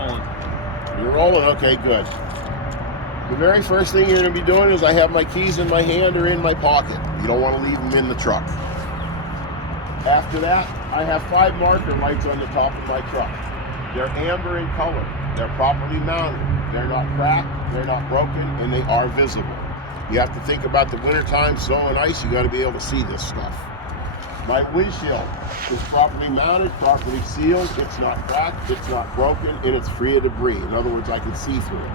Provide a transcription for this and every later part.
rolling. You're rolling? Okay, good. The very first thing you're going to be doing is I have my keys in my hand or in my pocket. You don't want to leave them in the truck. After that, I have 5 marker lights on the top of my truck. They're amber in color. They're properly mounted. They're not cracked, they're not broken, and they are visible. You have to think about the wintertime, snow and ice, you got to be able to see this stuff. My windshield is properly mounted, properly sealed. It's not cracked, it's not broken, and it's free of debris. In other words, I can see through it.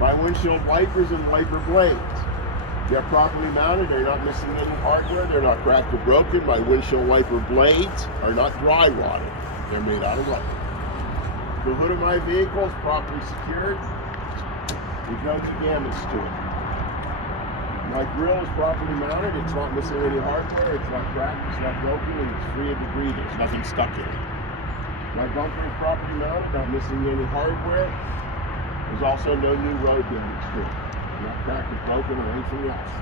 My windshield wipers and wiper blades, they're properly mounted. They're not missing any hardware. They're not cracked or broken. My windshield wiper blades are not dry rotted. They're made out of rubber. The hood of my vehicle is properly secured with no damage to it. My grill is properly mounted. It's not missing any hardware. It's not cracked. It's not broken, and it's free of debris. There's nothing stuck in it. My bumper is properly mounted. Not missing any hardware. There's also no new road damage to it. Not cracked or broken or anything else.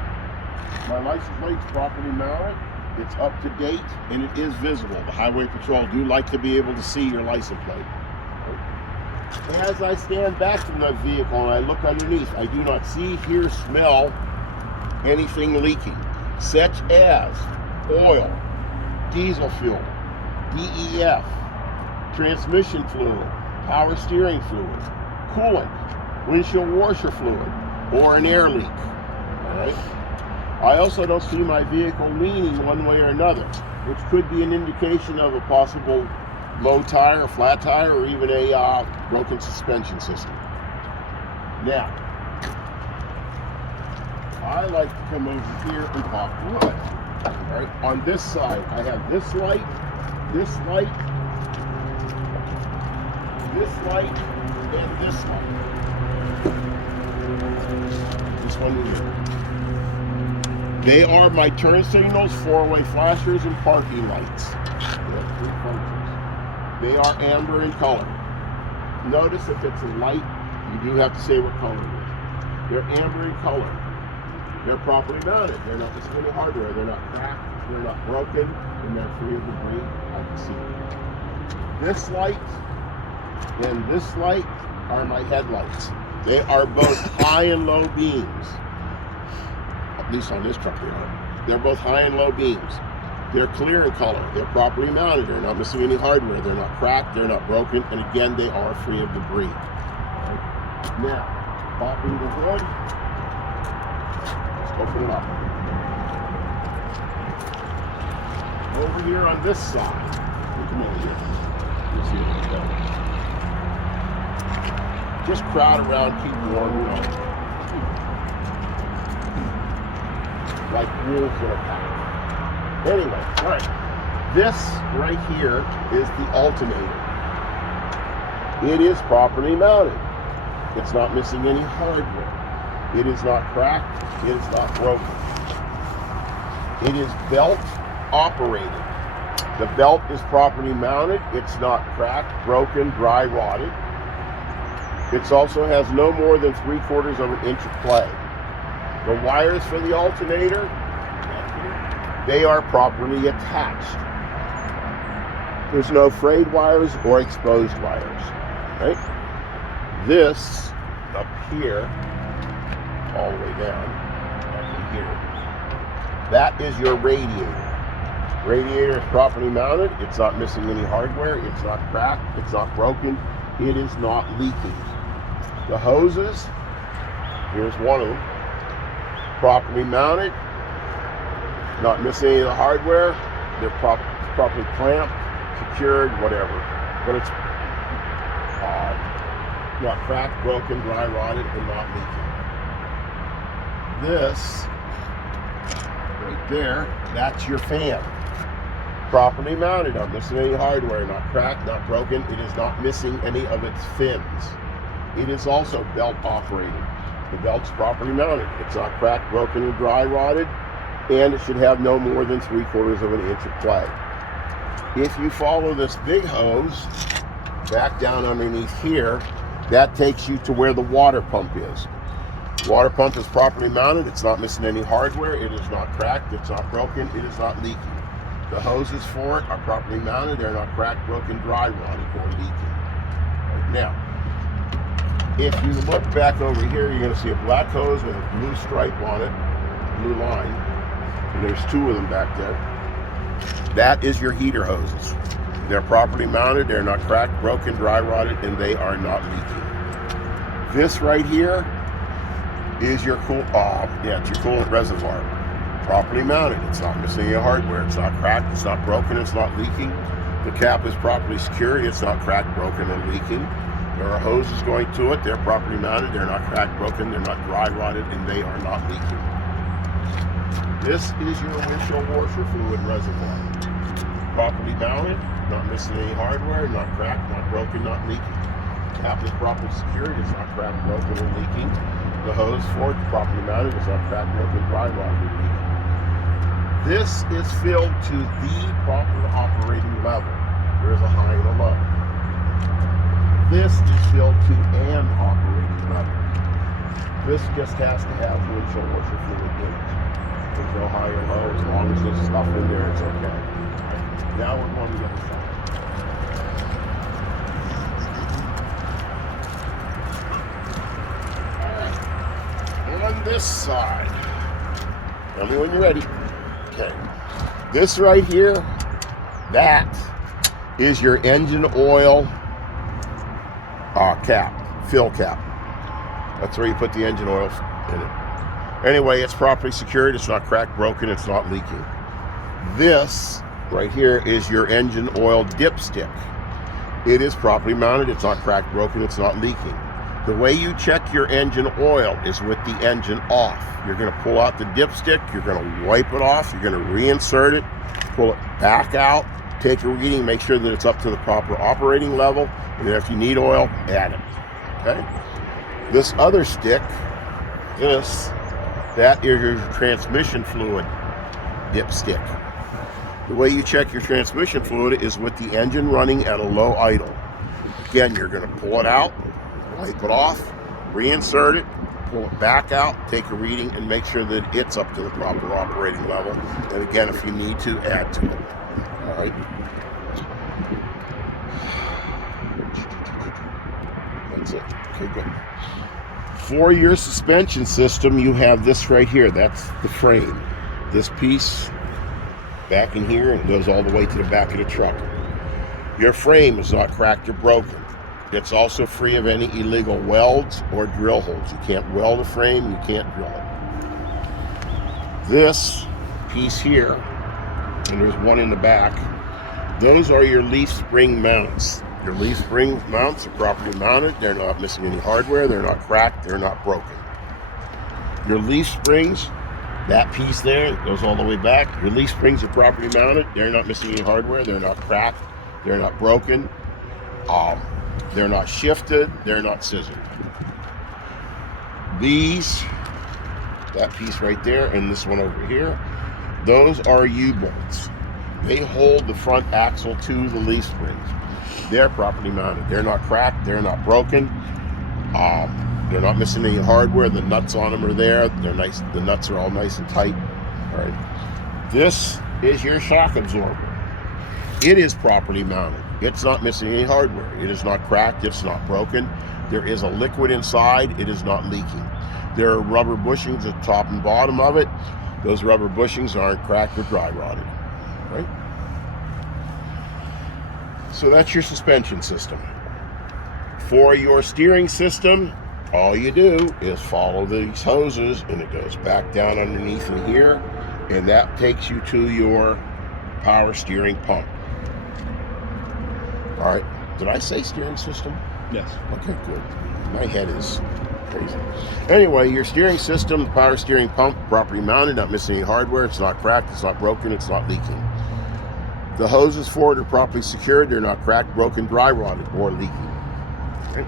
My license plate is properly mounted. It's up to date and it is visible. The Highway Patrol do like to be able to see your license plate. As I stand back from the vehicle and I look underneath, I do not see, hear, smell anything leaking, such as oil, diesel fuel, DEF, transmission fluid, power steering fluid, coolant, windshield washer fluid, or an air leak. All right? I also don't see my vehicle leaning one way or another, which could be an indication of a possible low tire, flat tire, or even a broken suspension system. Now, I like to come over here and pop the hood. All right, on this side, I have this light, and this light. This one here. They are my turn signals, 4-way flashers, and parking lights. They have 3 functions. They are amber in color. Notice if it's a light, you do have to say what color it is. They're amber in color. They're properly mounted. They're not missing any hardware. They're not cracked. They're not broken. And they're free of debris. I can see. This light and this light are my headlights. They are both high and low beams. At least on this truck they are. They're both high and low beams. They're clear in color. They're properly mounted. They're not missing any hardware. They're not cracked. They're not broken. And again, they are free of debris. Right. Now, popping the hood. Let's open it up. Over here on this side. Come over here. Let's see what we got. Just crowd around, keep warm, you know. Like wolves in a pack. Anyway, all right. This right here is the alternator. It is properly mounted. It's not missing any hardware. It is not cracked. It is not broken. It is belt operated. The belt is properly mounted. It's not cracked, broken, dry rotted. It also has no more than 3/4 of an inch of play. The wires for the alternator, they are properly attached. There's no frayed wires or exposed wires, right? This up here, all the way down, up in here, that is your radiator. Radiator is properly mounted. It's not missing any hardware. It's not cracked. It's not broken. It is not leaking. The hoses, here's one of them, properly mounted, not missing any of the hardware. They're properly clamped, secured, whatever. But it's not cracked, broken, dry rotted, and not leaking. This, right there, that's your fan. Properly mounted, not missing any hardware, not cracked, not broken. It is not missing any of its fins. It is also belt operated. The belt's properly mounted. It's not cracked, broken, or dry rotted, and it should have no more than 3/4 of an inch of play. If you follow this big hose back down underneath here, that takes you to where the water pump is. The water pump is properly mounted. It's not missing any hardware. It is not cracked. It's not broken. It is not leaking. The hoses for it are properly mounted. They're not cracked, broken, dry rotted, or leaking. Now, if you look back over here, you're going to see a black hose with a blue stripe on it, blue line, and there's 2 of them back there. That is your heater hoses. They're properly mounted, they're not cracked, broken, dry rotted, and they are not leaking. This right here is your it's your coolant reservoir. Properly mounted, it's not missing any hardware, it's not cracked, it's not broken, it's not leaking. The cap is properly secured, it's not cracked, broken, or leaking. There are hoses going to it, they're properly mounted, they're not cracked, broken, they're not dry rotted, and they are not leaking. This is your windshield washer fluid reservoir. Properly mounted, not missing any hardware, not cracked, not broken, not leaking. Cap is properly secured, it's not cracked, broken, or leaking. The hose for it is properly mounted, it's not cracked, broken, dry rotted, or leaking. This is filled to the proper operating level. There is a high and a low. This is filled to an operating level. This just has to have windshield washer fluid in it. There's no high or low. As long as there's stuff in there, it's okay. Now we're going to the other side. On this side. Tell me when you're ready. Okay. This right here, that is your engine oil cap, fill cap. That's where you put the engine oil in it. Anyway, it's properly secured. It's not cracked, broken. It's not leaking. This right here is your engine oil dipstick. It is properly mounted. It's not cracked, broken. It's not leaking. The way you check your engine oil is with the engine off. You're going to pull out the dipstick. You're going to wipe it off. You're going to reinsert it, pull it back out, take a reading, make sure that it's up to the proper operating level, and then if you need oil, add it. Okay? This other stick, that is your transmission fluid dipstick. The way you check your transmission fluid is with the engine running at a low idle. Again, you're going to pull it out, wipe it off, reinsert it, pull it back out, take a reading, and make sure that it's up to the proper operating level. And again, if you need to, add to it. All right. That's it. Okay, good. For your suspension system, you have this right here. That's the frame. This piece back in here, and it goes all the way to the back of the truck. Your frame is not cracked or broken. It's also free of any illegal welds or drill holes. You can't weld a frame, you can't drill it. This piece here, and there's one in the back, those are your leaf spring mounts. Your leaf spring mounts are properly mounted. They're not missing any hardware. They're not cracked. They're not broken. Your leaf springs, that piece there goes all the way back. Your leaf springs are properly mounted. They're not missing any hardware. They're not cracked. They're not broken. They're not shifted. They're not scissored. These, that piece right there, and this one over here, those are U-bolts. They hold the front axle to the leaf springs. They're properly mounted. They're not cracked. They're not broken. They're not missing any hardware. The nuts on them are there. They're nice. The nuts are all nice and tight. All right. This is your shock absorber. It is properly mounted. It's not missing any hardware. It is not cracked. It's not broken. There is a liquid inside. It is not leaking. There are rubber bushings at the top and bottom of it. Those rubber bushings aren't cracked or dry rotted. Right? So that's your suspension system. For your steering system, all you do is follow these hoses, and it goes back down underneath in here, and that takes you to your power steering pump. All right. Did I say steering system? Yes. Okay, good. My head is crazy. Anyway, your steering system, the power steering pump, properly mounted, not missing any hardware. It's not cracked. It's not broken. It's not leaking. The hoses for it are properly secured. They're not cracked, broken, dry rotted, or leaking. Okay.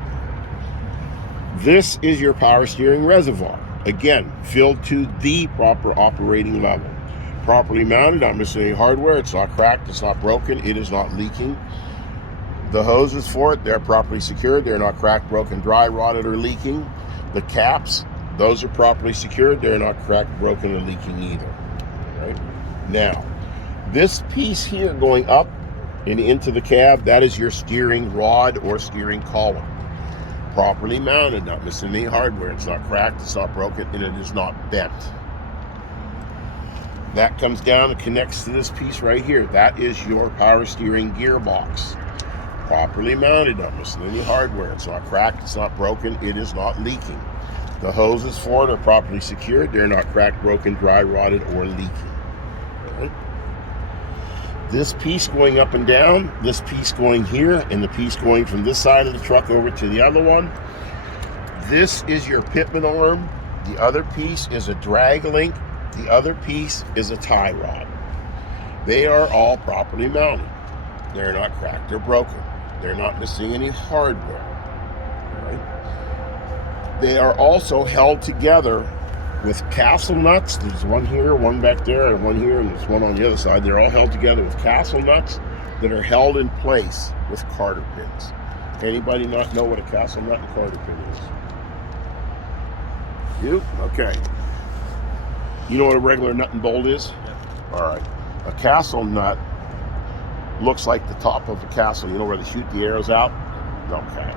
This is your power steering reservoir. Again, filled to the proper operating level. Properly mounted, not missing any hardware. It's not cracked. It's not broken. It is not leaking. The hoses for it, they're properly secured. They're not cracked, broken, dry, rotted, or leaking. The caps, those are properly secured. They're not cracked, broken, or leaking either. Right? Now, this piece here going up and into the cab, that is your steering rod or steering column. properly mounted, not missing any hardware. It's not cracked, it's not broken, and it is not bent. That comes down and connects to this piece right here. That is your power steering gearbox. Properly mounted, not missing any hardware. It's not cracked, it's not broken, it is not leaking. The hoses for it are properly secured. They're not cracked, broken, dry, rotted, or leaking. Right? This piece going up and down, this piece going here, and the piece going from this side of the truck over to the other one. This is your pitman arm. The other piece is a drag link. The other piece is a tie rod. They are all properly mounted. They're not cracked or broken. They're not missing any hardware. Right? They are also held together with castle nuts. There's one here, one back there, and one here, and there's one on the other side. They're all held together with castle nuts that are held in place with carter pins. Anybody not know what a castle nut and carter pin is? You? Okay. You know what a regular nut and bolt is? Yeah. All right. A castle nut looks like the top of a castle. You know where they shoot the arrows out? Okay.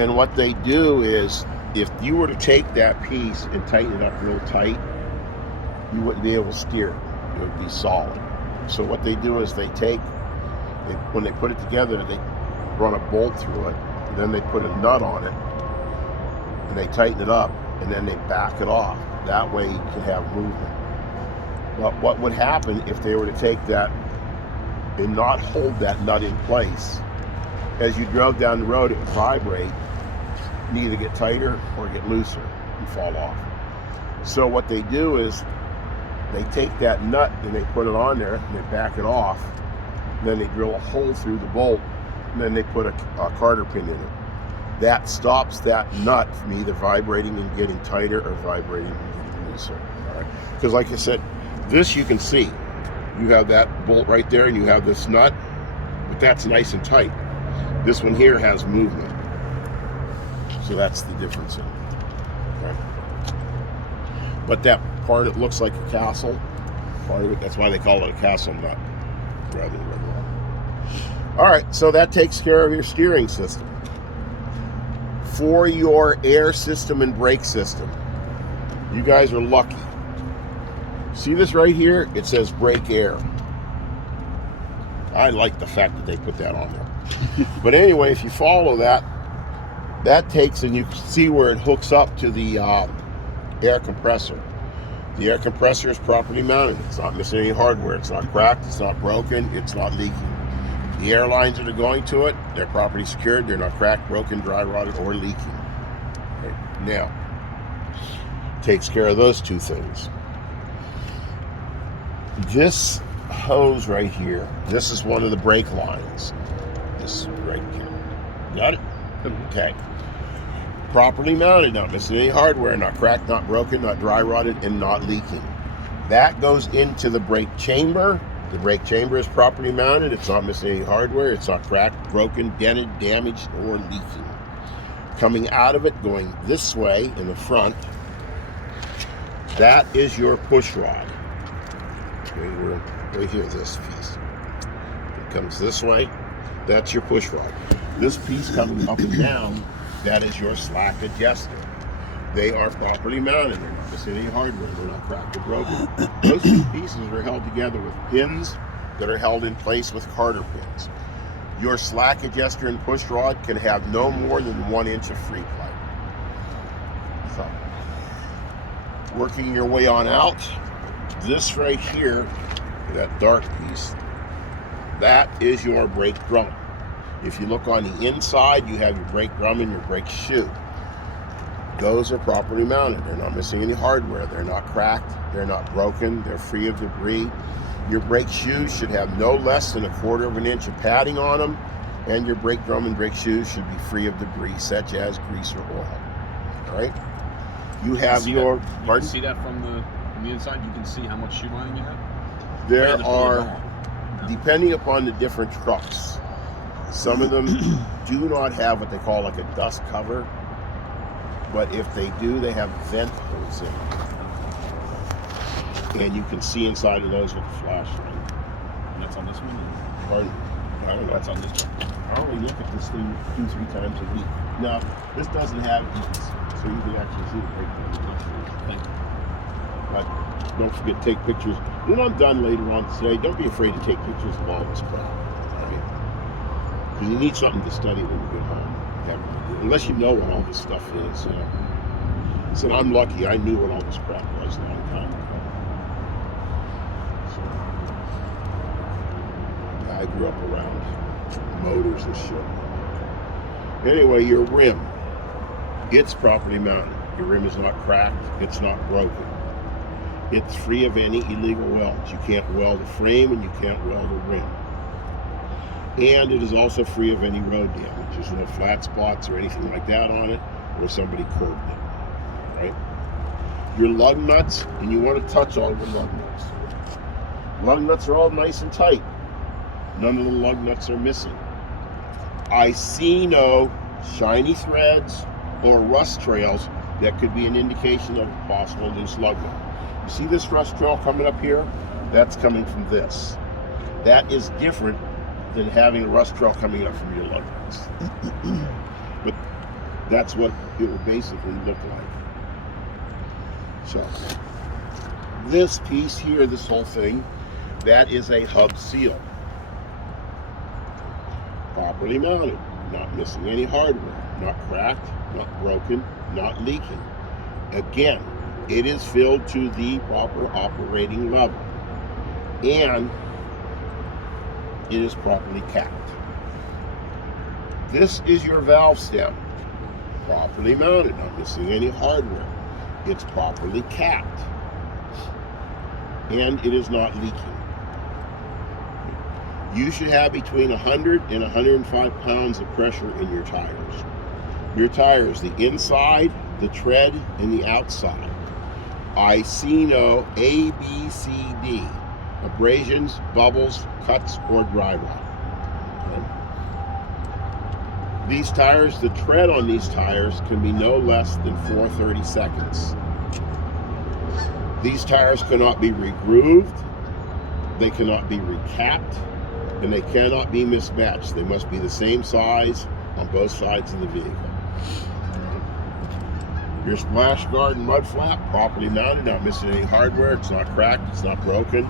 And what they do is, if you were to take that piece and tighten it up real tight, you wouldn't be able to steer it. It would be solid. So what they do is when they put it together, they run a bolt through it, and then they put a nut on it, and they tighten it up, and then they back it off. That way you can have movement. But what would happen if they were to take that and not hold that nut in place? As you drove down the road, it would vibrate, and either get tighter or get looser and fall off. So what they do is they take that nut and they put it on there and they back it off, and then they drill a hole through the bolt, and then they put a carter pin in it. That stops that nut from either vibrating and getting tighter or vibrating and getting looser. All right? Because like I said, this you can see. You have that bolt right there and you have this nut, but that's nice and tight. This one here has movement. So that's the difference in it. Okay? But that part, it looks like a castle. Part of it, that's why they call it a castle nut rather than regular. All right, so that takes care of your steering system. For your air system and brake system, you guys are lucky. See this right here? It says brake air. I like the fact that they put that on there. But anyway, if you follow that, that takes, and you see where it hooks up to the air compressor. The air compressor is properly mounted. It's not missing any hardware. It's not cracked. It's not broken. It's not leaking. The air lines that are going to it, they're properly secured. They're not cracked, broken, dry rotted, or leaking. Okay. Now, takes care of those two things. This hose right here, this is one of the brake lines. This right here. Got it? Okay. Properly mounted, not missing any hardware, not cracked, not broken, not dry rotted, and not leaking. That goes into the brake chamber. The brake chamber is properly mounted. It's not missing any hardware. It's not cracked, broken, dented, damaged, or leaking. Coming out of it, going this way in the front, that is your push rod. Okay, we're right here, this piece. It comes this way. That's your push rod. This piece coming up and down, that is your slack adjuster. They are properly mounted. They're not missing any hardware. They're not cracked or broken. Those two pieces are held together with pins that are held in place with carter pins. Your slack adjuster and push rod can have no more than 1 inch of free play. So, working your way on out, this right here, that dark piece, that is your brake drum. If you look on the inside, you have your brake drum and your brake shoe. Those are properly mounted. They're not missing any hardware. They're not cracked. They're not broken. They're free of debris. Your brake shoes should have no less than 1/4 inch of padding on them, and your brake drum and brake shoes should be free of debris, such as grease or oil. All right? You have your... You can see that from the inside? You can see how much shoe lining you have? There are, depending upon the different trucks, some of them do not have what they call like a dust cover, but if they do, they have vent holes in them. And you can see inside of those with the flashlight. And that's on this one? Pardon? I don't know. That's on this one. I only look at this thing 2-3 times a week. Now, this doesn't have heat, so you can actually see the breakdown. But don't forget to take pictures. When I'm done later on today, don't be afraid to take pictures of all this crap. Right? Because you need something to study when you get home. Unless you know what all this stuff is. So I'm lucky. I knew what all this crap was a long time ago. So, I grew up around motors and shit. Anyway, your rim. It's properly mounted. Your rim is not cracked. It's not broken. It's free of any illegal welds. You can't weld the frame and you can't weld the rim. And it is also free of any road damage. There's no flat spots or anything like that on it, or somebody curbed it, right? Your lug nuts, and you want to touch all your lug nuts. Lug nuts are all nice and tight. None of the lug nuts are missing. I see no shiny threads or rust trails that could be an indication of a possible loose lug nut. You see this rust trail coming up here? That's coming from this. That is different than having a rust trail coming up from your lug nuts. But that's what it would basically look like. So, this piece here, this whole thing, that is a hub seal. Properly mounted, not missing any hardware, not cracked, not broken, not leaking. Again, it is filled to the proper operating level. And it is properly capped. This is your valve stem, properly mounted, not missing any hardware. It's properly capped, and it is not leaking. You should have between 100 and 105 pounds of pressure in your tires. Your tires, the inside, the tread, and the outside. I see no A, B, C, D. Abrasions, bubbles, cuts, or dry rot. Okay. These tires, the tread on these tires can be no less than 4/30 seconds. These tires cannot be regrooved, they cannot be recapped, and they cannot be mismatched. They must be the same size on both sides of the vehicle. Your splash guard and mud flap, properly mounted, not missing any hardware. It's not cracked, it's not broken.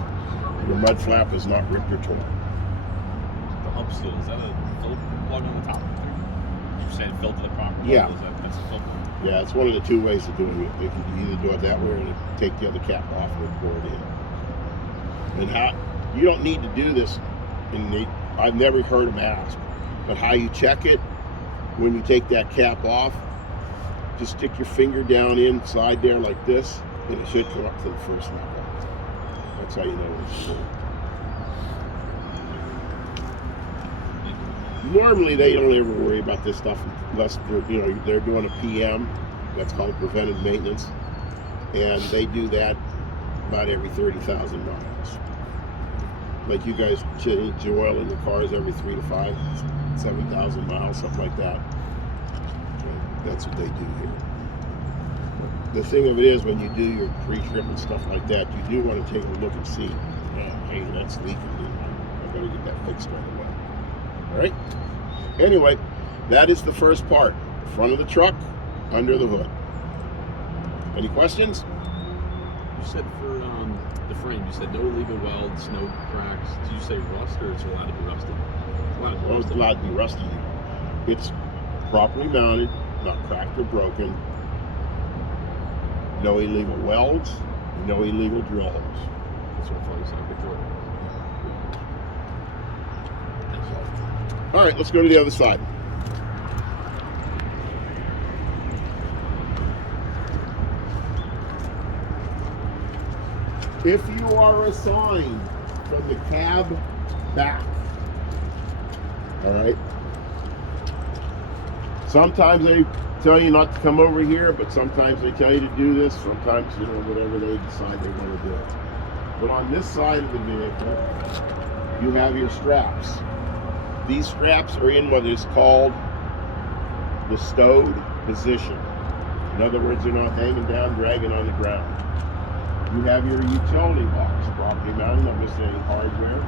Your mud flap is not ripped or torn. The hub seal, is that a filter plug on the top? You said filter the proper level. Yeah. That's a filter. Yeah, it's one of the two ways of doing it. You can either do it that way or take the other cap off and pour it in. And how you don't need to do this, and I've never heard them ask, but how you check it when you take that cap off, just stick your finger down inside there like this, and it should come up to the first level. That's how you know it's full. Normally, they don't ever worry about this stuff unless they're doing a PM. That's called preventive maintenance, and they do that about every 30,000 miles. Like you guys change your oil in your cars every 3 to 5, 7,000 miles, something like that. That's what they do here. The thing of it is, when you do your pre-trip and stuff like that, you do want to take a look and see, hey, that's leaking. I better get that fixed right away. All right? Anyway, that is the first part. Front of the truck, under the hood. Any questions? You said for the frame, you said no illegal welds, no cracks. Did you say rust, or it's allowed to be rusted? It's allowed to be rusted. It's properly mounted, not cracked or broken. No illegal welds, no illegal drill holes. That's what I thought you said before. All right, let's go to the other side. If you are assigned from the cab back, all right, sometimes they tell you not to come over here, but sometimes they tell you to do this. Sometimes, whatever they decide they want to do. But on this side of the vehicle, you have your straps. These straps are in what is called the stowed position. In other words, they're not hanging down, dragging on the ground. You have your utility box, properly mounted, not missing any hardware.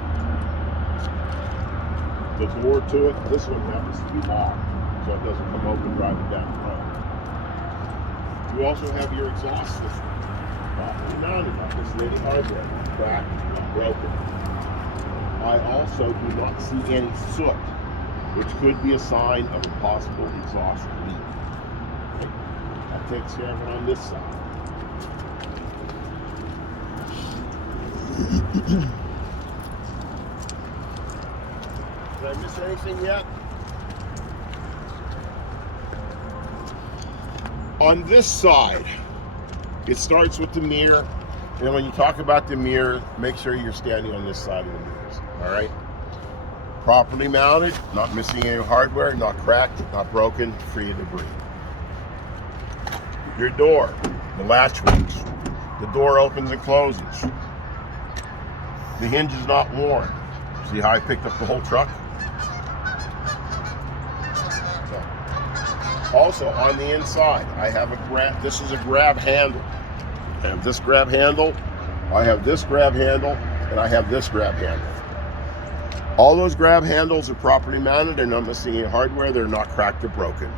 the door to it, this one happens to be locked, so it doesn't come open driving down the road. You also have your exhaust system. Properly mounted, not just any hardware, not cracked, not broken. I also do not see any soot, which could be a sign of a possible exhaust leak. That takes care of it on this side. Did I miss anything yet? On this side, it starts with the mirror. And when you talk about the mirror, make sure you're standing on this side of the mirrors. All right? Properly mounted, not missing any hardware, not cracked, not broken, free of debris. Your door, the latch works. The door opens and closes. The hinge is not worn. See how I picked up the whole truck? Also, on the inside, I have a grab. This is a grab handle. I have this grab handle, I have this grab handle, and I have this grab handle. All those grab handles are properly mounted. They're not missing any hardware. They're not cracked or broken.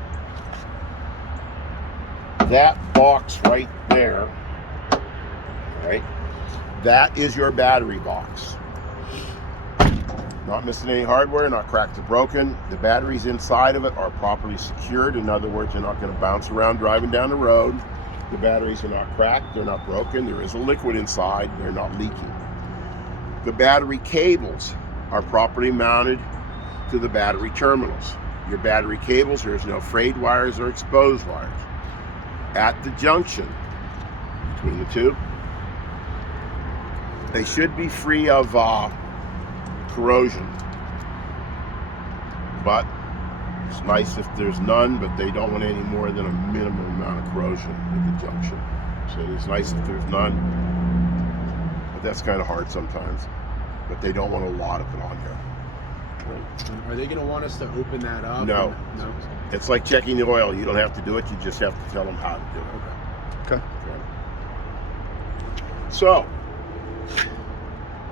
That box right there, right? That is your battery box. Not missing any hardware, not cracked or broken. The batteries inside of it are properly secured. In other words, you're not going to bounce around driving down the road. The batteries are not cracked, they're not broken. There is a liquid inside, they're not leaking. The battery cables are properly mounted to the battery terminals. Your battery cables, there's no frayed wires or exposed wires. At the junction between the two, they should be free of corrosion, but it's nice if there's none, but they don't want any more than a minimum amount of corrosion at the junction. So it's nice if there's none, but that's kind of hard sometimes. But they don't want a lot of it on there. Are they going to want us to open that up? No. No. It's like checking the oil. You don't have to do it, you just have to tell them how to do it. Okay. So,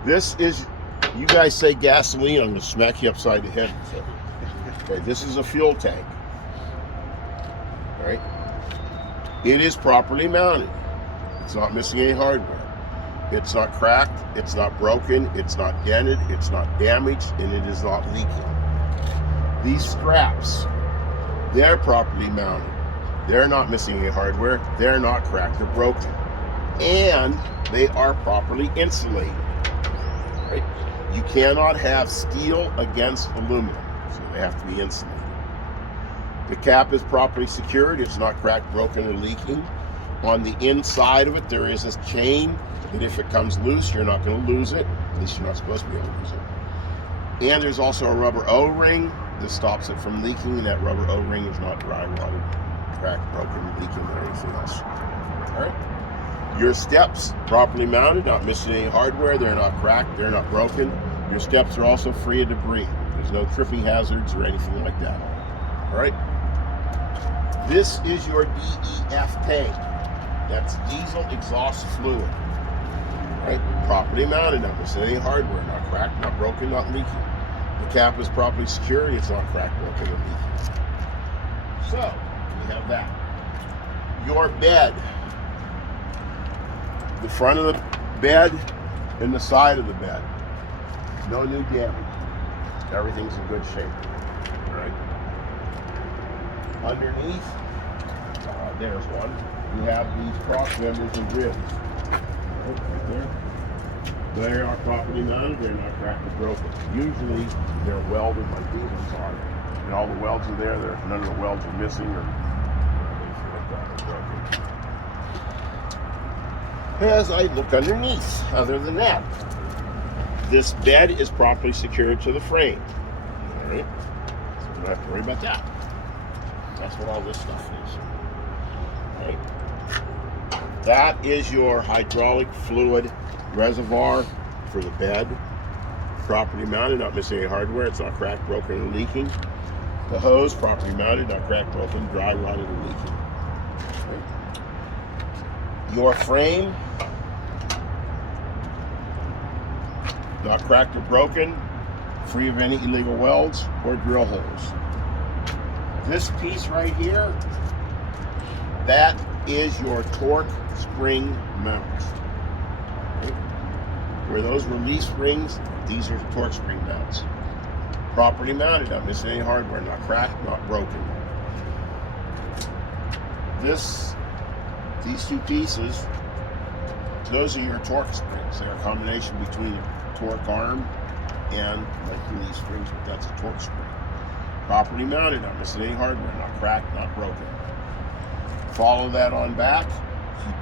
this is, you guys say gasoline, I'm going to smack you upside the head. Okay, this is a fuel tank. All right? It is properly mounted. It's not missing any hardware. It's not cracked, it's not broken, it's not dented, it's not damaged, and it is not leaking. These straps, they're properly mounted. They're not missing any hardware. They're not cracked or broken. And they are properly insulated. Right? You cannot have steel against aluminum, so they have to be insulated. The cap is properly secured. It's not cracked, broken, or leaking. On the inside of it, there is this chain that if it comes loose, you're not going to lose it. At least you're not supposed to be able to lose it. And there's also a rubber O-ring that stops it from leaking, and that rubber O-ring is not dry rotted, cracked, broken, leaking, or anything else. All right? Your steps, properly mounted, not missing any hardware. They're not cracked, they're not broken. Your steps are also free of debris. There's no tripping hazards or anything like that. All right? This is your DEF tank. That's diesel exhaust fluid. Right? Properly mounted, not missing any hardware, not cracked, not broken, not leaking. The cap is properly secured, it's not cracked, broken, or leaking. So, we have that. Your bed. The front of the bed and the side of the bed. No new damage. Everything's in good shape. All right? Underneath, there's one. You have these cross members and ribs. Right there. They are properly mounted. They're not cracked or broken. Usually, they're welded like these ones are. And all the welds are there. None of the welds are missing or anything like that. They're broken. As I look underneath, other than that, this bed is properly secured to the frame. All right? So you don't have to worry about that. That's what all this stuff is. Right? That is your hydraulic fluid reservoir for the bed. Properly mounted, not missing any hardware. It's not cracked, broken, or leaking. The hose, properly mounted, not cracked, broken, dry, rotted, or leaking. Okay. Your frame, not cracked or broken. free of any illegal welds or drill holes. This piece right here, that is your torque spring mounts. Okay? Where those release springs, these are the torque spring mounts. Properly mounted, not missing any hardware, not cracked, not broken. These two pieces, those are your torque springs. They're a combination between a torque arm and like release springs, but that's a torque spring. Properly mounted, not missing any hardware, not cracked, not broken. Follow that on back.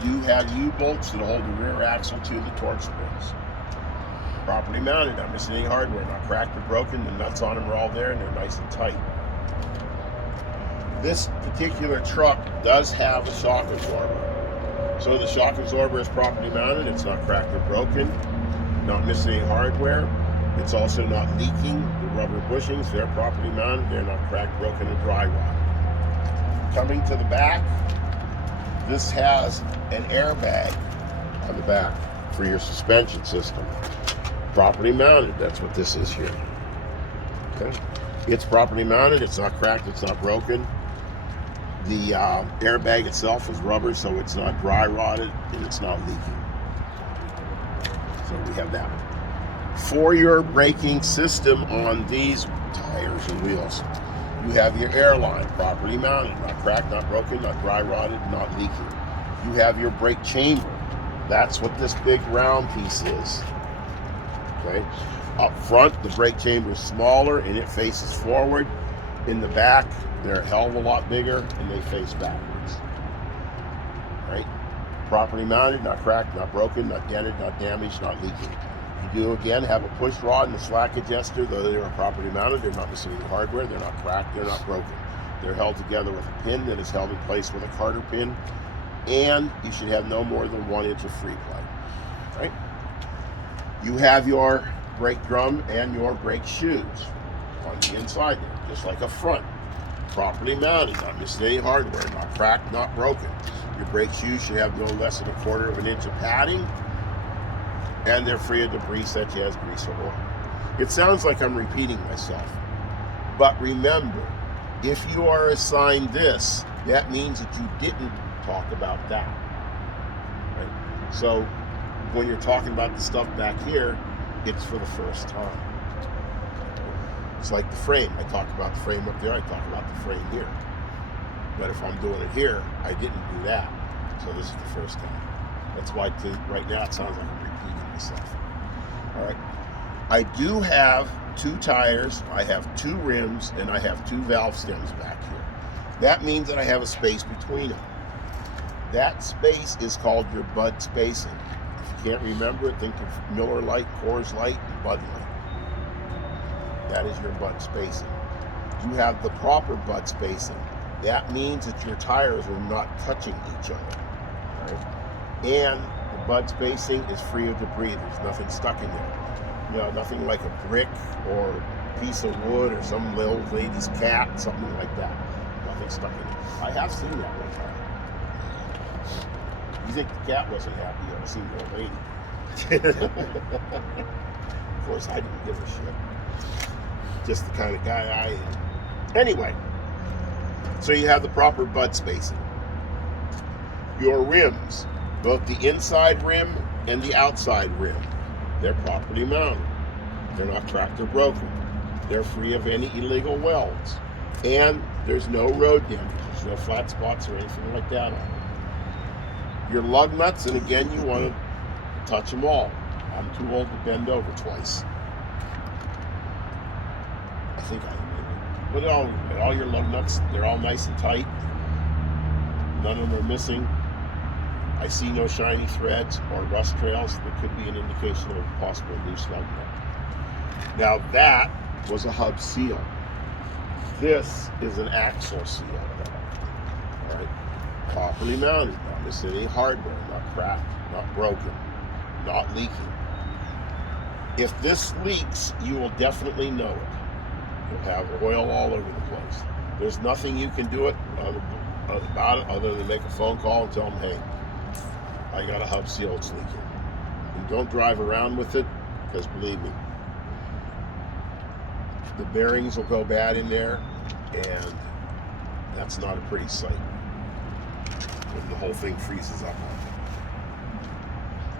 You do have U-bolts that hold the rear axle to the torque springs. Properly mounted, not missing any hardware, not cracked or broken. The nuts on them are all there and they're nice and tight. This particular truck does have a shock absorber. So the shock absorber is properly mounted, it's not cracked or broken, not missing any hardware. It's also not leaking. The rubber bushings, they're properly mounted, they're not cracked, broken, or dry rot. Coming to the back, this has an airbag on the back for your suspension system. Properly mounted, that's what this is here. Okay, it's properly mounted, it's not cracked, it's not broken. The airbag itself is rubber, so it's not dry rotted and it's not leaking. So we have that. For your braking system on these tires and wheels, you have your airline properly mounted, not cracked, not broken, not dry rotted, not leaking. You have your brake chamber. That's what this big round piece is. Okay. Up front, the brake chamber is smaller and it faces forward. In the back, they're a hell of a lot bigger and they face backwards. Right? Properly mounted, not cracked, not broken, not dented, not damaged, not leaking. You do again have a push rod and a slack adjuster, though they are properly mounted, they're not missing any hardware, they're not cracked, they're not broken. They're held together with a pin that is held in place with a Carter pin, and you should have no more than 1 inch of free play. Right? You have your brake drum and your brake shoes on the inside there, just like a front. Properly mounted, not missing any hardware, not cracked, not broken. Your brake shoes should have no less than 1/4 of an inch of padding, and they're free of debris such as grease or oil. It sounds like I'm repeating myself, but remember, if you are assigned this, that means that you didn't talk about that. Right? So when you're talking about the stuff back here, it's for the first time. It's like the frame. I talked about the frame up there, I talk about the frame here. But if I'm doing it here, I didn't do that. So this is the first time. That's why right now it sounds like I'm repeating myself. All right. I do have 2 tires, I have 2 rims, and I have 2 valve stems back here. That means that I have a space between them. That space is called your bud spacing. If you can't remember it, think of Miller Lite, Coors Light, and Bud Light. That is your bud spacing. You have the proper bud spacing. That means that your tires are not touching each other. Right? And the bud spacing is free of debris. There's nothing stuck in there. You know, nothing like a brick or a piece of wood or some little lady's cat, something like that. Nothing stuck in it. I have seen that one time. You think the cat wasn't happy? I've seen the old lady. Of course, I didn't give a shit. Just the kind of guy I am. Anyway, so you have the proper bud spacing. Your rims, both the inside rim and the outside rim, they're properly mounted. They're not cracked or broken. They're free of any illegal welds. And there's no road damage. There's no flat spots or anything like that on them. Your lug nuts, and again, you want to touch them all. I'm too old to bend over twice. I think I did. But all your lug nuts, they're all nice and tight. None of them are missing. I see no shiny threads or rust trails that could be an indication of a possible loose lug nut. Now that was a hub seal. This is an axle seal. All right, properly mounted, not missing any hardware, not cracked, not broken, not leaking. If this leaks, you will definitely know it. You'll have oil all over the place. There's nothing you can do about it other than make a phone call and tell them, hey, I got a hub seal, it's leaking. And don't drive around with it, because believe me, the bearings will go bad in there, and that's not a pretty sight when the whole thing freezes up.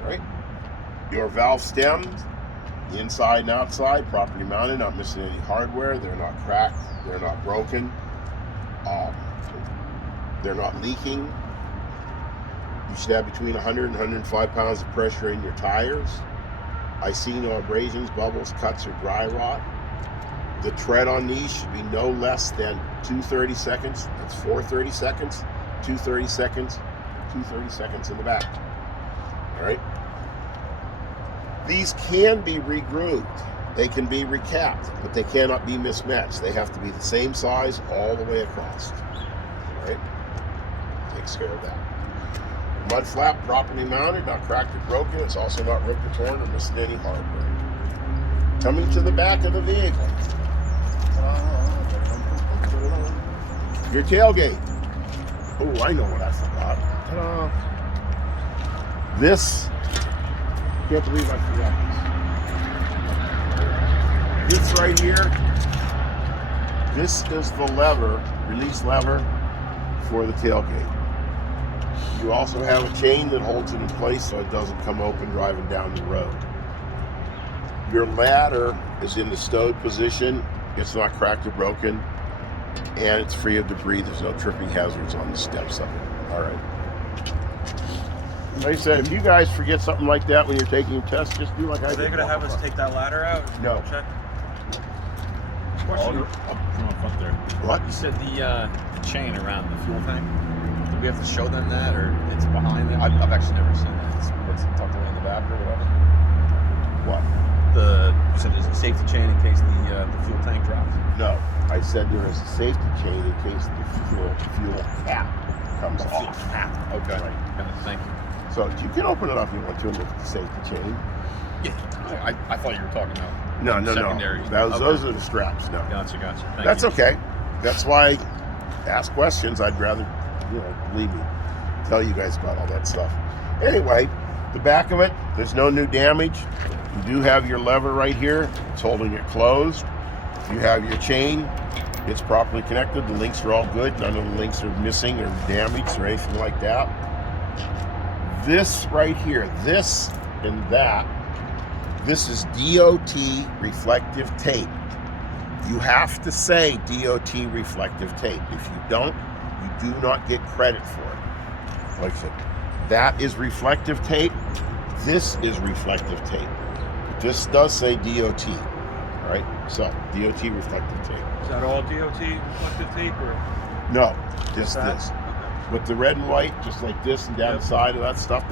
Right? Your valve stems, inside and outside, properly mounted, not missing any hardware. They're not cracked. They're not broken. They're not leaking. You should have between 100 and 105 pounds of pressure in your tires. I see no abrasions, bubbles, cuts, or dry rot. The tread on these should be no less than 230 seconds. That's 430 seconds, 230 seconds, 230 seconds in the back. All right? These can be regrooved. They can be recapped, but they cannot be mismatched. They have to be the same size all the way across. All right? Takes care of that. Mud flap properly mounted, not cracked or broken. It's also not ripped or torn or missing any hardware. Coming to the back of the vehicle. Your tailgate. Oh, I know what I forgot. Ta-da. This, can't believe I forgot this. This right here, this is the lever, release lever for the tailgate. You also have a chain that holds it in place so it doesn't come open driving down the road. Your ladder is in the stowed position. It's not cracked or broken, and it's free of debris. There's no tripping hazards on the steps of it. All right. Like I said, if you guys forget something like that when you're taking a test, just do like I did. Are they going to have us take that ladder out? No. Check. Question. Come on, up there. What? You said the chain around the fuel tank. Do we have to show them that, or it's behind them? I've actually never seen that. It's tucked away in the back or whatever. What? You said there's a safety chain in case the fuel tank drops. No. I said there is a safety chain in case the fuel cap comes off. Okay. Right. Thank you. So you can open it up if you want to and look at the safety chain. Yeah. I thought you were talking about No. secondary. Those are the straps. No. Gotcha. Thank That's you. okay. That's why ask questions. I'd rather, believe me, tell you guys about all that stuff. Anyway, the back of it, there's no new damage. You do have your lever right here. It's holding it closed. You have your chain. It's properly connected. The links are all good. None of the links are missing or damaged or anything like that. This right here, this and that, this is DOT reflective tape. You have to say DOT reflective tape. If you don't, you do not get credit for it. Like I said, that is reflective tape. This is reflective tape. This does say DOT. All right, so DOT reflective tape. Is that all DOT reflective tape, or? No, just that? this. With the red and white, just like this and down the side of that stuff,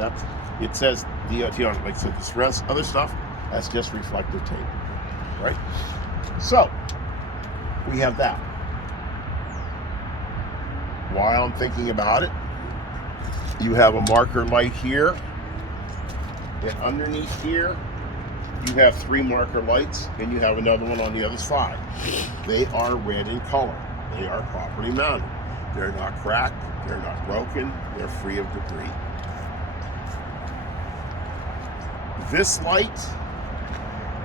it says DOT on it. Like I said, this rest other stuff, that's just reflective tape. Right? So, we have that. While I'm thinking about it, you have a marker light here, and underneath here, you have 3 marker lights, and you have another one on the other side. They are red in color. They are properly mounted. They're not cracked, they're not broken, they're free of debris. This light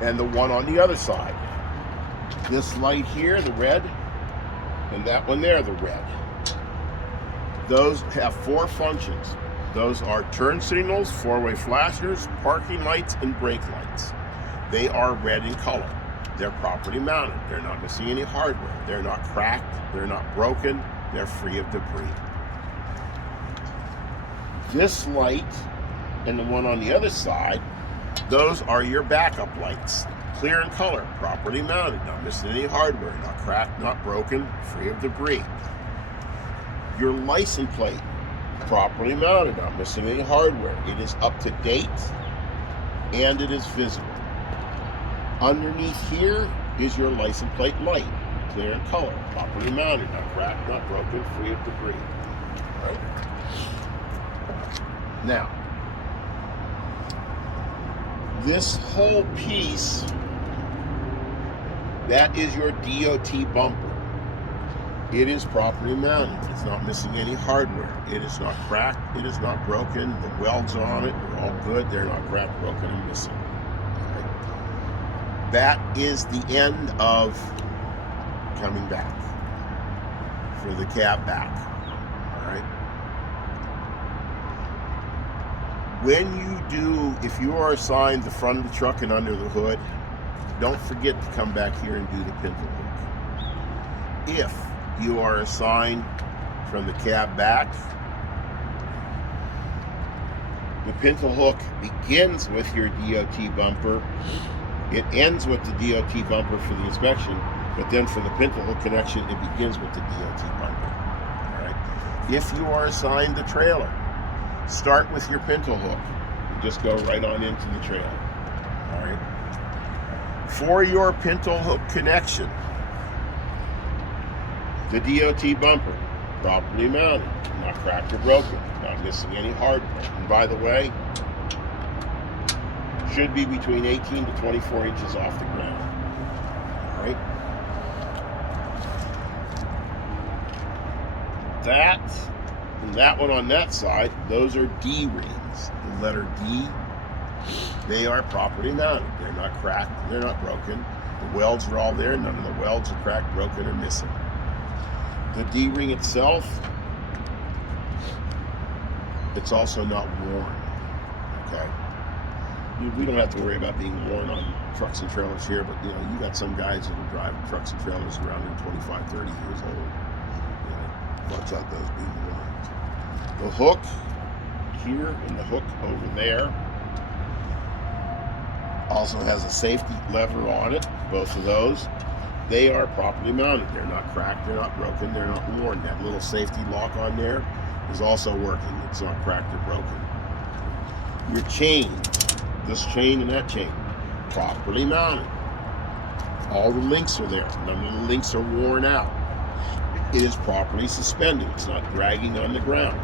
and the one on the other side. This light here, the red, and that one there, the red. Those have 4 functions. Those are turn signals, 4-way flashers, parking lights, and brake lights. They are red in color. They're properly mounted. They're not missing any hardware. They're not cracked. They're not broken. They're free of debris. This light and the one on the other side, those are your backup lights. Clear in color, properly mounted, not missing any hardware, not cracked, not broken, free of debris. Your license plate, properly mounted, not missing any hardware. It is up to date and it is visible. Underneath here is your license plate light, clear in color, properly mounted, not cracked, not broken, free of debris. All right. Now, this whole piece, that is your DOT bumper. It is properly mounted. It's not missing any hardware. It is not cracked. It is not broken. The welds on it are all good. They're not cracked, broken, and missing. That is the end of coming back for the cab back. All right. When you do, if you are assigned the front of the truck and under the hood, don't forget to come back here and do the pintle hook. If you are assigned from the cab back, the pintle hook begins with your DOT bumper. It ends with the DOT bumper for the inspection, but then for the pintle hook connection, it begins with the DOT bumper. All right. If you are assigned the trailer, start with your pintle hook. You just go right on into the trailer. All right. For your pintle hook connection, the DOT bumper, properly mounted, not cracked or broken, not missing any hardware. And by the way, should be between 18 to 24 inches off the ground. All right. That and that one on that side, those are D rings. The letter D, they are properly mounted. They're not cracked, they're not broken. The welds are all there, none of the welds are cracked, broken, or missing. The D ring itself, it's also not worn. Okay. We don't have to worry about being worn on trucks and trailers here, but you know, you got some guys that are driving trucks and trailers around there 25, 30 years old. You know, watch out those being worn. The hook here and the hook over there also has a safety lever on it. Both of those, they are properly mounted. They're not cracked, they're not broken, they're not worn. That little safety lock on there is also working. It's not cracked or broken. Your chain, this chain and that chain, properly mounted. All the links are there. None of the links are worn out. It is properly suspended. It's not dragging on the ground.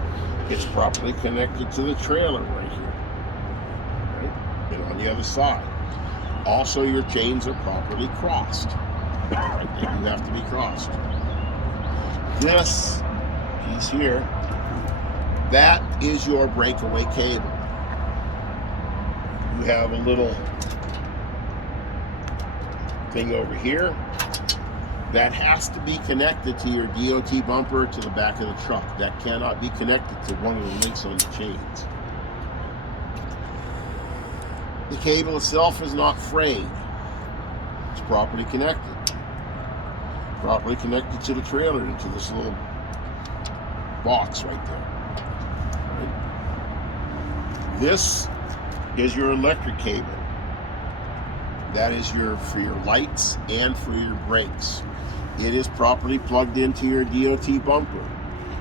It's properly connected to the trailer right here. Right? And on the other side. Also, your chains are properly crossed. Right? They do have to be crossed. This piece here, that is your breakaway cable. You have a little thing over here that has to be connected to your DOT bumper to the back of the truck. That cannot be connected to one of the links on the chains. The cable itself is not frayed. It's properly connected. Properly connected to the trailer, into this little box right there. Right? This is your electric cable. That is for your lights and for your brakes. It is properly plugged into your DOT bumper.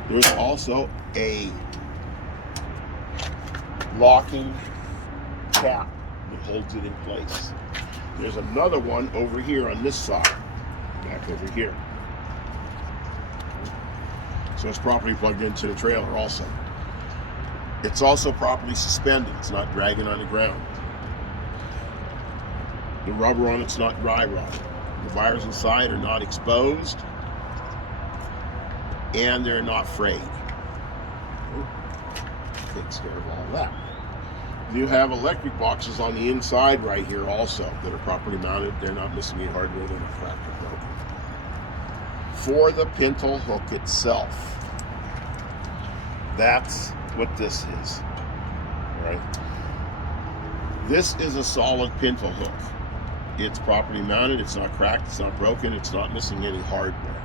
There's also a locking cap that holds it in place. There's another one over here on this side, back over here. So it's properly plugged into the trailer also. It's also properly suspended. It's not dragging on the ground. The rubber on it's not dry rot. The wires inside are not exposed, and they're not frayed. Takes care of all that. You have electric boxes on the inside right here also that are properly mounted. They're not missing any hardware. They're not cracked or broken. For the pintle hook itself, that's what this is. All right. This is a solid pintle hook. It's properly mounted, it's not cracked, it's not broken, it's not missing any hardware.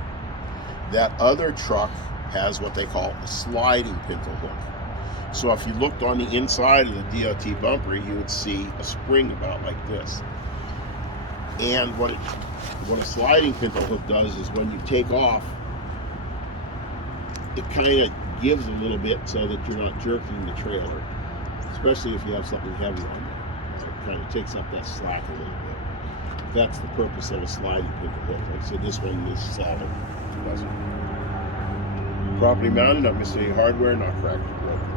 That other truck has what they call a sliding pintle hook. So if you looked on the inside of the DOT bumper, you would see a spring about like this. And what a sliding pintle hook does is when you take off, it kind of gives a little bit so that you're not jerking the trailer, especially if you have something heavy on there. It kind of takes up that slack a little bit. That's the purpose of a sliding pintle hook. Like I said, this one is solid. Properly mounted, not missing any hardware, not cracked or broken.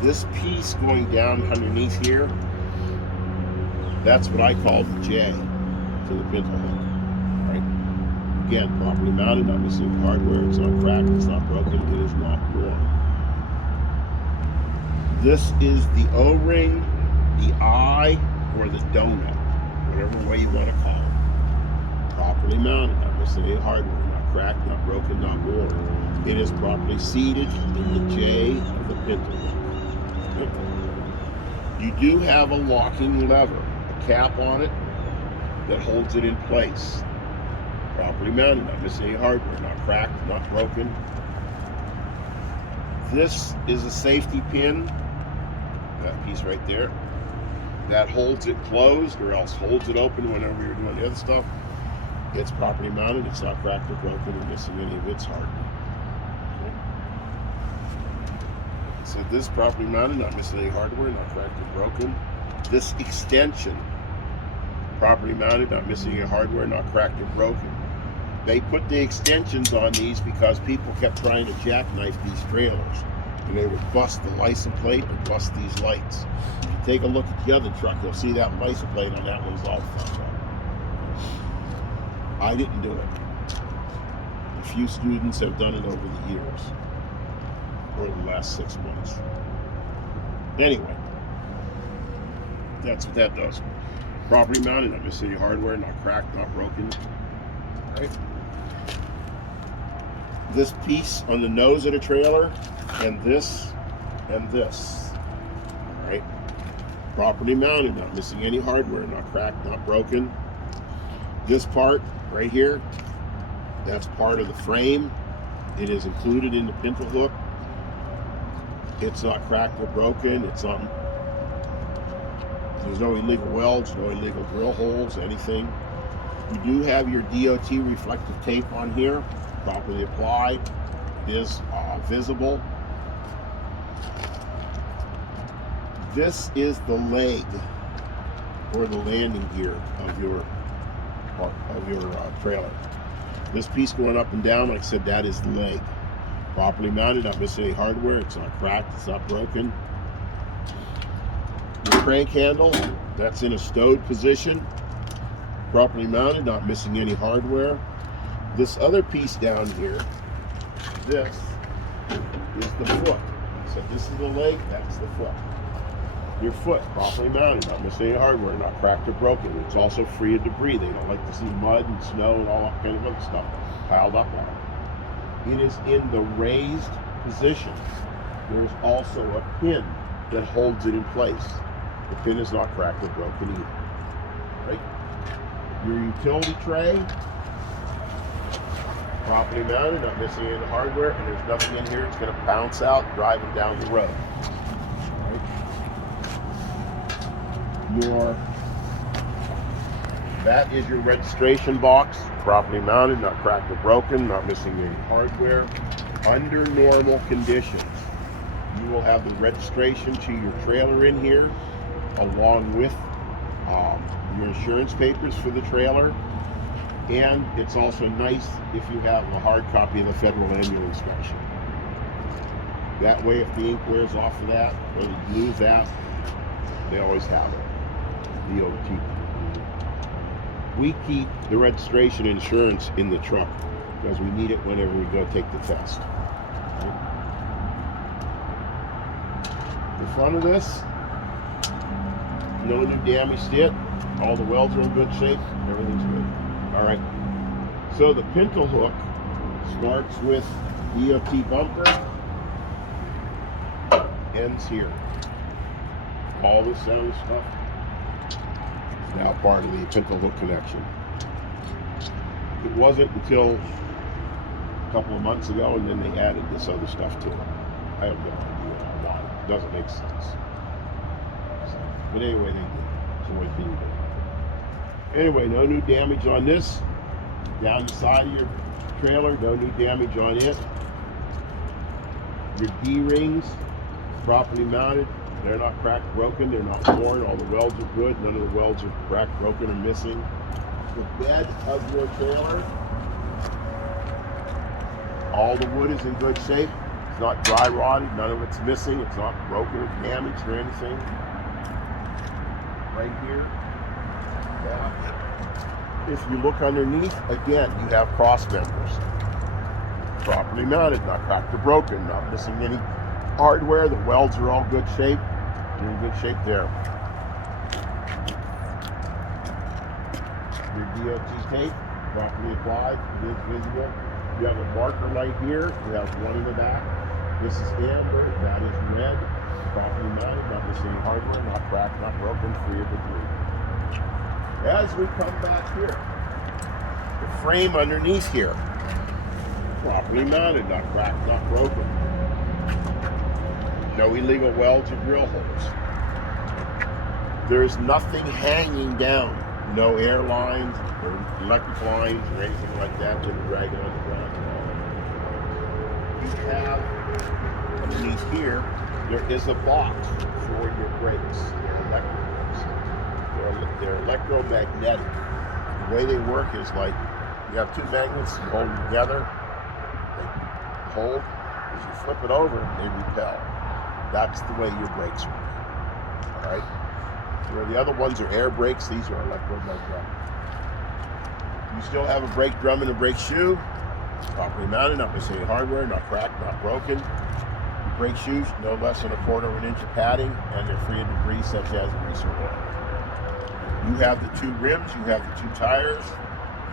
This piece going down underneath here, that's what I call the J to the pintle hook. Right? Again, properly mounted, not missing any hardware, it's not cracked, it's not broken, it is not worn. This is the O-ring, the I, or the donut. Whatever way you want to call it. Properly mounted, not missing any hardware, not cracked, not broken, not worn. It is properly seated in the J of the pintle hook. You do have a locking lever, a cap on it that holds it in place. Properly mounted, not missing any hardware, not cracked, not broken. This is a safety pin, that piece right there, that holds it closed or else holds it open whenever you're doing the other stuff. It's properly mounted, it's not cracked or broken or missing any of its hardware. So this properly mounted, not missing any hardware, not cracked or broken. This extension, properly mounted, not missing any hardware, not cracked or broken. They put the extensions on these because people kept trying to jackknife these trailers, and they would bust the license plate or bust these lights. If you take a look at the other truck, you'll see that license plate on that one's all fucked up. I didn't do it. A few students have done it over the years, or the last 6 months. Anyway, that's what that does. Properly mounted, not missing any hardware, not cracked, not broken. Right. This piece on the nose of the trailer, and this, right? Properly mounted, not missing any hardware, not cracked, not broken. This part right here, that's part of the frame. It is included in the pintle hook. It's not cracked or broken. It's not. There's no illegal welds, no illegal drill holes, anything. You do have your DOT reflective tape on here, properly applied. It is visible. This is the leg or the landing gear of your trailer. This piece going up and down, like I said, that is the leg. Properly mounted, not missing any hardware. It's not cracked, it's not broken. Your crank handle, that's in a stowed position. Properly mounted, not missing any hardware. This other piece down here, this is the foot. So this is the leg, that's the foot. Your foot, properly mounted, not missing any hardware, not cracked or broken. It's also free of debris. They don't like to see mud and snow and all that kind of other stuff piled up on it. It is in the raised position. There's also a pin that holds it in place. The pin is not cracked or broken either. Right? Your utility tray, properly mounted, not missing any hardware, and there's nothing in here. It's going to bounce out driving down the road. That is your registration box, properly mounted, not cracked or broken, not missing any hardware. Under normal conditions, you will have the registration to your trailer in here, along with your insurance papers for the trailer. And it's also nice if you have a hard copy of the federal annual inspection. That way, if the ink wears off of that, or you lose that, they always have it. DOT. We keep the registration insurance in the truck because we need it whenever we go take the test. The front of this, no new damage yet. All the welds are in good shape. Everything's good. All right. So the pintle hook starts with DOT bumper, ends here. All this sound stuff is now part of the pintle hook connection. It wasn't until a couple of months ago, and then they added this other stuff to it. I have no idea why. It doesn't make sense. So, but anyway, they did. So what can you do? Anyway, no new damage on this. Down the side of your trailer, no new damage on it. Your D-rings, properly mounted. They're not cracked, broken, they're not worn, all the welds are good, none of the welds are cracked, broken, or missing. The bed of your trailer, all the wood is in good shape. It's not dry rotted, none of it's missing, it's not broken or damaged or anything. Right here. Yeah. If you look underneath, again, you have cross members. Properly mounted, not cracked or broken, not missing any hardware. The welds are all good shape. You're in good shape there. Your DOT tape, properly applied, it is visible. You have a marker light here, you have one in the back. This is amber, that is red, properly mounted, not missing any hardware, not cracked, not broken, free of debris. As we come back here, the frame underneath here, properly mounted, not cracked, not broken. No illegal welds or drill holes. There's nothing hanging down. No air lines or electric lines or anything like that that are dragging on the ground. You have underneath here, there is a box for your brakes. They're electric. They're electromagnetic. The way they work is like you have two magnets, you hold them together, they hold. As you flip it over, they repel. That's the way your brakes work. All right? Where the other ones are air brakes, these are electromagnetic. You still have a brake drum and a brake shoe, properly mounted, not missing any hardware, not cracked, not broken. Your brake shoes, no less than 1/4 of an inch of padding, and they're free of debris such as grease or oil. You have the two rims, you have the two tires,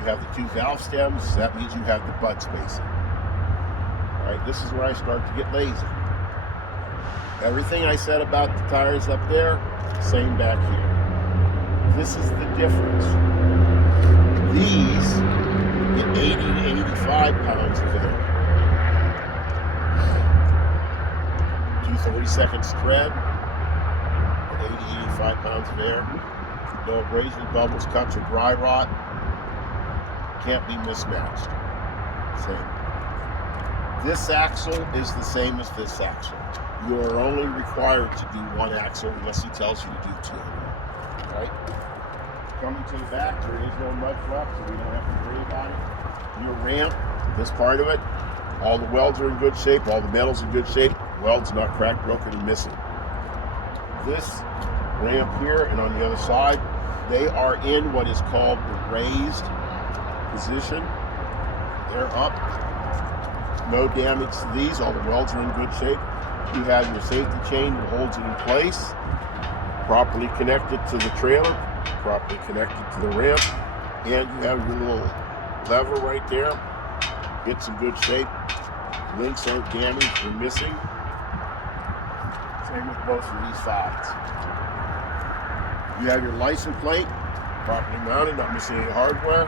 you have the two valve stems. That means you have the bud spacing. All right, this is where I start to get lazy. Everything I said about the tires up there, same back here. This is the difference. These get 80 to 85 pounds of air. 2/32 tread, 80 to 85 pounds of air. No abrasion, bubbles, cuts, or dry rot. Can't be mismatched. Same. This axle is the same as this axle. You are only required to do one axle unless he tells you to do two. Right? Coming to the back, there is no mud flap, so we don't have to worry about it. Your ramp, this part of it, all the welds are in good shape, all the metal's in good shape, welds not cracked, broken, and missing. This ramp here and on the other side, they are in what is called the raised position. They're up. No damage to these, all the welds are in good shape. You have your safety chain that holds it in place, properly connected to the trailer, properly connected to the ramp, and you have your little lever right there. It's in good shape. Links aren't damaged or missing. Same with both of these sides. You have your license plate, properly mounted, not missing any hardware.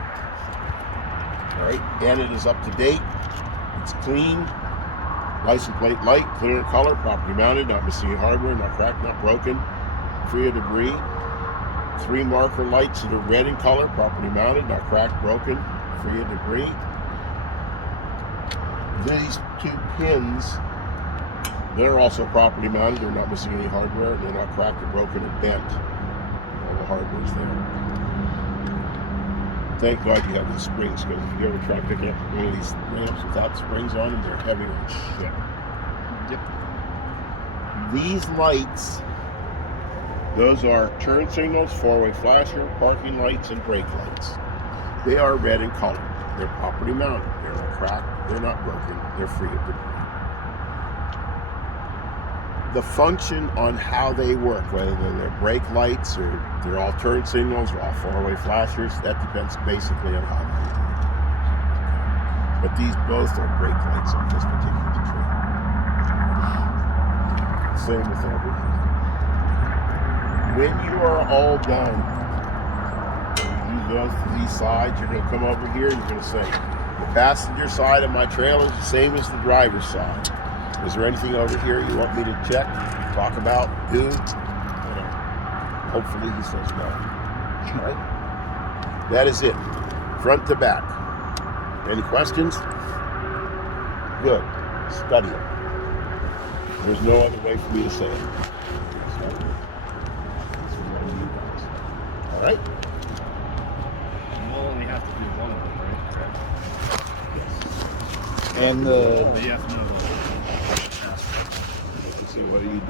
All right, and it is up to date. It's clean. License plate light, clear in color, properly mounted, not missing any hardware, not cracked, not broken, free of debris. 3 marker lights that are red in color, properly mounted, not cracked, broken, free of debris. These 2 pins, they're also properly mounted, they're not missing any hardware, they're not cracked or broken or bent. All the hardware's there. Thank God you have these springs, because if you ever try picking up one of these ramps without springs on them, they're heavy as shit. Yep. These lights, those are turn signals, 4-way flasher, parking lights, and brake lights. They are red in color. They're properly mounted. They're not cracked. They're not broken. They're free of debris. The function on how they work, whether they're brake lights or they're all turn signals or all 4-way flashers, that depends basically on how they work. But these both are brake lights on this particular trailer. Same with over here. When you are all done, you go to these sides, you're going to come over here and you're going to say, the passenger side of my trailer is the same as the driver's side. Is there anything over here you want me to check, talk about, do? Whatever. Hopefully he says no. All right? That is it. Front to back. Any questions? Good. Study it. There's no other way for me to say it. All right? We'll only have to do one of them, right? And the But you have to know the Let's see, what do you do?